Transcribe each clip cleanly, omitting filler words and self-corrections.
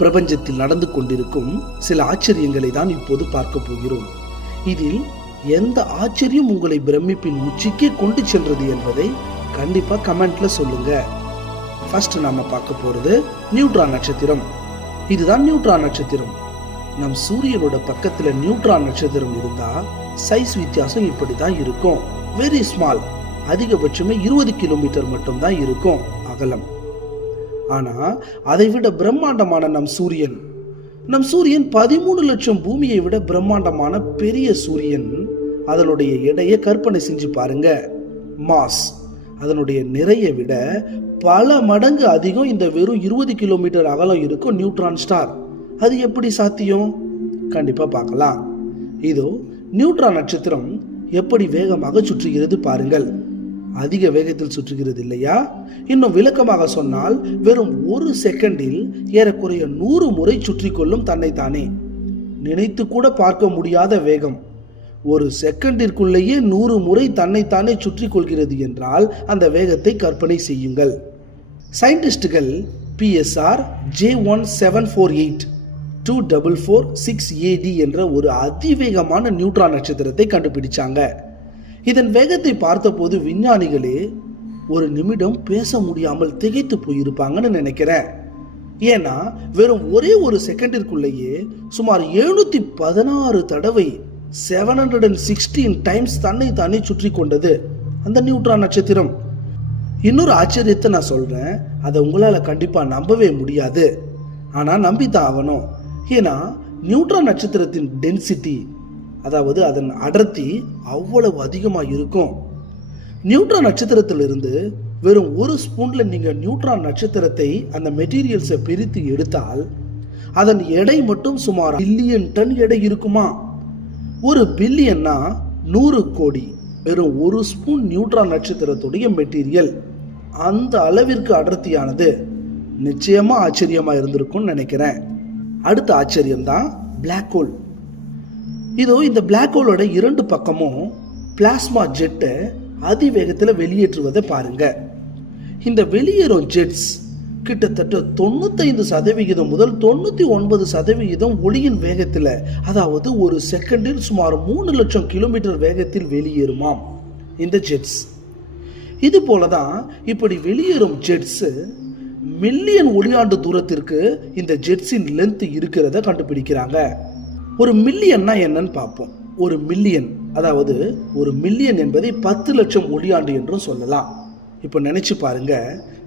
பிரபஞ்சத்தில் நடந்து கொண்டிருக்கும் சில ஆச்சரியங்களை தான் இப்போது பார்க்க போகிறோம். இதில் எந்த ஆச்சரியம் உங்களை பிரமிப்பின் உச்சிக்கே கொண்டு சென்றது என்பதை கண்டிப்பா கமெண்ட்ல சொல்லுங்க. ஃபர்ஸ்ட் நாம பார்க்க போறது நியூட்ரான் நட்சத்திரம். இதுதான் நியூட்ரான் நட்சத்திரம். நம் சூரியனோட பக்கத்துல நியூட்ரான் நட்சத்திரம் இருந்தா சைஸ் வித்தியாசம் இப்படிதான் இருக்கும். Very small. அதிகபட்சமே 20 கிலோமீட்டர் மட்டும் தான் இருக்கும் அகலம். ஆனா அதை விட பிரம்மாண்டமான நம் சூரியன் 13 லட்சம் பூமியை விட பிரம்மாண்டமான பெரிய சூரியன். அதனுடைய எடையை கற்பனை செஞ்சு பாருங்க. மாஸ் அதனுடைய நிறைய விட பல மடங்கு அதிகம். இந்த வெறும் 20 கிலோமீட்டர் அகலம் இருக்கும் நியூட்ரான் ஸ்டார். அது எப்படி சாத்தியம்? கண்டிப்பா பார்க்கலாம். இதோ நியூட்ரான் நட்சத்திரம் எப்படி வேகமாக சுற்றுகிறது பாருங்கள். அதிக வேகத்தில் சுற்றுகிறது இல்லையா? இன்னும் விளக்கமாக சொன்னால் வெறும் 1 செகண்டில் ஏறக்குறைய 100 முறை சுற்றி கொள்ளும் தன்னைத்தானே. நினைத்து கூட பார்க்க முடியாத வேகம். 1 செகண்டிற்குள்ளேயே 100 முறை தன்னைத்தானே சுற்றி கொள்கிறது என்றால் அந்த வேகத்தை கற்பனை செய்யுங்கள். சயின்டிஸ்டுகள் PSR J1748 2446AD என்ற ஒரு அதிவேகமான நியூட்ரான் நட்சத்திரத்தை கண்டுபிடிச்சாங்க. இதன் வேகத்தை பார்த்தபோது விஞ்ஞானிகளே ஒரு நிமிடம் பேச முடியாமல் திகைத்து போயிருப்பாங்கன்னு நினைக்கிறேன். ஏன்னா வெறும் ஒரே 1 செகண்டிற்குள்ளேயே சுமார் 716 தடவை 716 டைம்ஸ் தன்னை தானே சுற்றி கொண்டது அந்த நியூட்ரான் நட்சத்திரம். இன்னொரு ஆச்சரியத்தை நான் சொல்றேன். அதை உங்களால கண்டிப்பா நம்பவே முடியாது. ஆனா நம்பித்தான் ஆகணும். ஏன்னா நியூட்ரான் நட்சத்திரத்தின் டென்சிட்டி, அதாவது அதன் அடர்த்தி அவ்வளவு அதிகமாக இருக்கும். நியூட்ரான் நட்சத்திரத்திலிருந்து வெறும் 1 ஸ்பூன்ல நீங்க நியூட்ரான் நட்சத்திரத்தை அந்த மெட்டீரியல்ஸை பிரித்து எடுத்தால் அதன் எடை மட்டும் சுமார் பில்லியன் டன் எடை இருக்குமா? 1 பில்லியன்னா 100 கோடி. வெறும் 1 ஸ்பூன் நியூட்ரான் நட்சத்திரத்துடைய மெட்டீரியல் அந்த அளவிற்கு அடர்த்தியானது. நிச்சயமா ஆச்சரியமா இருந்திருக்கும்னு நினைக்கிறேன். அடுத்த ஆச்சரியம் தான் பிளாக் ஹோல். இதோ இந்த பிளாக் ஹோலோட 2 பக்கமும் பிளாஸ்மா ஜெட்டை அதிவேகத்தில் வெளியேற்றுவதை பாருங்க. இந்த வெளியேறும் ஜெட்ஸ் கிட்டத்தட்ட 95% முதல் 99% ஒளியின் வேகத்தில், அதாவது 1 செகண்டில் சுமார் 3 லட்சம் கிலோமீட்டர் வேகத்தில் வெளியேறுமாம் இந்த ஜெட்ஸ். இது போலதான் இப்படி வெளியேறும் ஜெட்ஸ் மில்லியன் ஒளியாண்டு தூரத்திற்கு இந்த ஜெட்ஸின் லென்த் இருக்கிறத கண்டுபிடிக்கிறாங்க. ஒரு மில்லியன்னா என்னன்னு பார்ப்போம். ஒரு மில்லியன், அதாவது 1 மில்லியன் என்பதை 10 லட்சம் ஒளியாண்டு என்றும் சொல்லலாம். இப்போ நினைச்சு பாருங்க,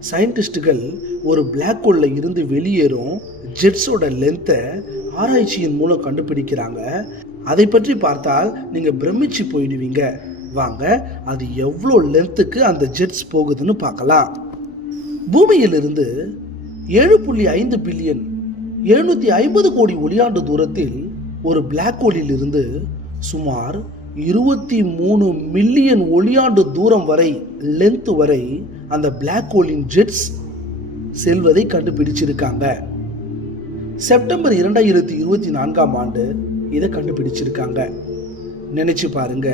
சயின்டிஸ்டுகள் ஒரு பிளாக் ஹோல்ல இருந்து வெளியேறும் ஜெட்ஸோட லென்த்தை ஆராய்ச்சியின் மூலம் கண்டுபிடிக்கிறாங்க. அதை பற்றி பார்த்தால் நீங்க பிரமிச்சு போயிடுவீங்க. வாங்க அது எவ்வளோ லென்த்துக்கு அந்த ஜெட்ஸ் போகுதுன்னு பார்க்கலாம். பூமியிலிருந்து 7.5 பில்லியன் 750 கோடி ஒளியாண்டு தூரத்தில் ஒரு பிளாக் ஹோலில் இருந்து சுமார் 23 மில்லியன் ஒளியாண்டு தூரம் வரை, லென்த் வரை அந்த பிளாக் ஹோலின் ஜெட்ஸ் செல்வதை கண்டுபிடிச்சிருக்காங்க. செப்டம்பர் 2024 ஆண்டு இதை கண்டுபிடிச்சிருக்காங்க. நினைச்சு பாருங்க,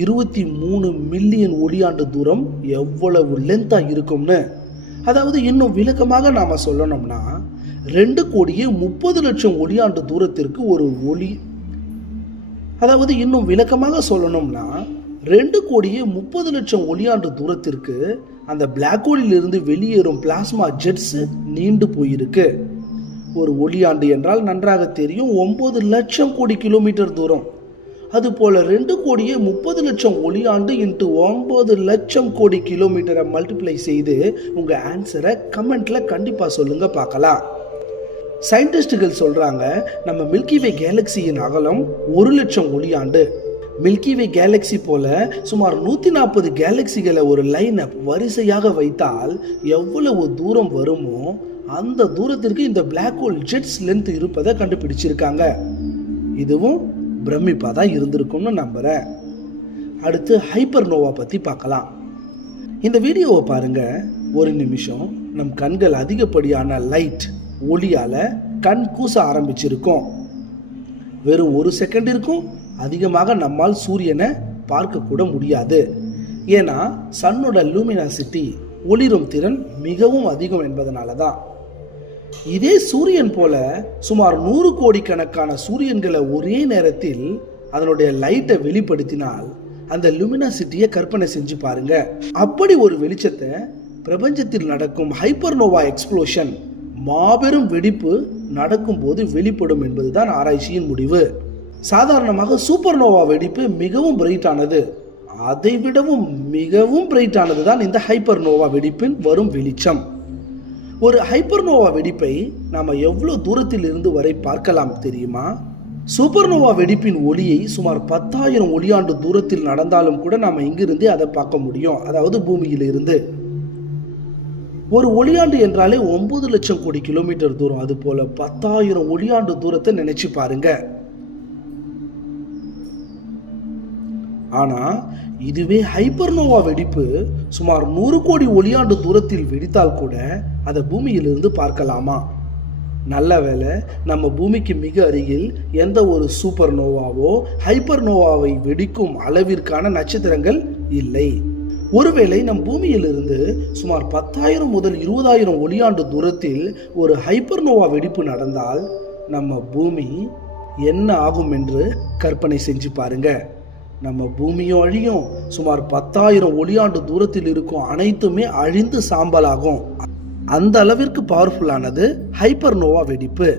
23 மில்லியன் ஒளியாண்டு தூரம் எவ்வளவு லென்த்தா இருக்கும்னு. அதாவது இன்னும் விளக்கமாக நாம சொல்லணும்னா 2 கோடியே 30 லட்சம் ஒளியாண்டு தூரத்திற்கு ஒரு ஒளி, அதாவது இன்னும் விளக்கமாக சொல்லணும்னா 2 கோடியே 30 லட்சம் ஒளியாண்டு தூரத்திற்கு அந்த பிளாக் ஹோலில் இருந்து வெளியேறும் பிளாஸ்மா ஜெட்ஸ் நீண்டு போயிருக்கு. ஒரு ஒளியாண்டு என்றால் நன்றாக தெரியும், 9 லட்சம் கோடி கிலோமீட்டர் தூரம். அது போல 2 கோடியே 30 லட்சம் ஒளியாண்டு இன்ட்டு 9 லட்சம் கோடி கிலோமீட்டரை மல்டிப்ளை செய்து உங்க ஆன்சரை கமெண்ட்ல கண்டிப்பா சொல்லுங்க பார்க்கலாம். சயின்டிஸ்டுகள் சொல்றாங்க, நம்ம மில்கிவே கேலக்சியின் அகலம் 1 லட்சம் ஒளியாண்டு. மில்கிவே கேலக்சி போல சுமார் 140 கேலக்சிகளை ஒரு லைன் அப் வரிசையாக வைத்தால் எவ்வளவு தூரம் வருமோ அந்த தூரத்திற்கு இந்த பிளாக் ஹோல் ஜெட்ஸ் லென்த் இருப்பதை கண்டுபிடிச்சிருக்காங்க. இதுவும் பிரமிப்பா தான் இருந்திருக்கும்னு நம்புறேன். அடுத்து ஹைப்பர் நோவா பத்தி பார்க்கலாம். இந்த வீடியோவை பாருங்க. 1 நிமிஷம் நம் கண்கள் அதிகப்படியான லைட், ஒளியால கண் கூச ஆரம்பிச்சிருக்கும். வெறும் 1 செகண்டிற்கும் அதிகமாக நம்மால் சூரியனை பார்க்க கூட முடியாது. ஏன்னா சன்னோட லூமினாசிட்டி, ஒளிரும் திறன் மிகவும் அதிகம் என்பதனால தான். இதே சூரியன் போல சுமார் 100 கோடிக்கணக்கான சூரியன்களை ஒரே நேரத்தில் அதனுடைய லைட்டை வெளிப்படுத்தினால் அந்த லுமினாசிட்டியை கற்பனை செஞ்சு பாருங்க. அப்படி ஒரு வெளிச்சத்தை பிரபஞ்சத்தில் நடக்கும் ஹைப்பர்னோவா எக்ஸ்ப்ளோஷன், மாபெரும் வெடிப்பு நடக்கும் போது வெளிப்படும் என்பதுதான் ஆராய்ச்சியின் முடிவு. சாதாரணமாக சூப்பர்னோவா வெடிப்பு மிகவும் பிரைட்டானது. அதை விடவும் மிகவும் பிரைட்டானது தான் இந்த ஹைப்பர்னோவா வெடிப்பின் வரும் வெளிச்சம். ஒரு ஹைப்பர்னோவா வெடிப்பை நாம எவ்வளவு தூரத்தில் இருந்து வரை பார்க்கலாம் தெரியுமா? சூப்பர்னோவா வெடிப்பின் ஒளியை சுமார் 10,000 ஒளியாண்டு தூரத்தில் நடந்தாலும் கூட நாம இங்கிருந்தே அதை பார்க்க முடியும், அதாவது பூமியில் இருந்து. ஒரு ஒளியாண்டு என்றாலே 9 லட்சம் கோடி கிலோமீட்டர் தூரம். அது போல 10,000 ஒளியாண்டு தூரத்தை நினைச்சு பாருங்க. ஆனா இதுவே ஹைப்பர்னோவா வெடிப்பு சுமார் 100 கோடி ஒளியாண்டு தூரத்தில் வெடித்தால் கூட அதை பூமியிலிருந்து பார்க்கலாமா? நல்ல வேளை நம்ம பூமிக்கு மிக அருகில் எந்த ஒரு சூப்பர் நோவாவோ ஹைப்பர்னோவாவை வெடிக்கும் அளவிற்கான நட்சத்திரங்கள் இல்லை. ஒருவேளை நம் பூமியிலிருந்து சுமார் 10,000 முதல் 20,000 ஒளியாண்டு தூரத்தில் ஒரு ஹைப்பர்னோவா வெடிப்பு நடந்தால் நம்ம பூமி என்ன ஆகும் என்று கற்பனை செஞ்சு பாருங்க. நம்ம பூமியும் அழியும், சுமார் 10,000 ஒளியாண்டு தூரத்தில் இருக்கும் அனைத்துமே அழிந்து சாம்பலாகும். அந்த அளவிற்கு பவர்ஃபுல்லானது ஹைப்பர்னோவா வெடிப்பு.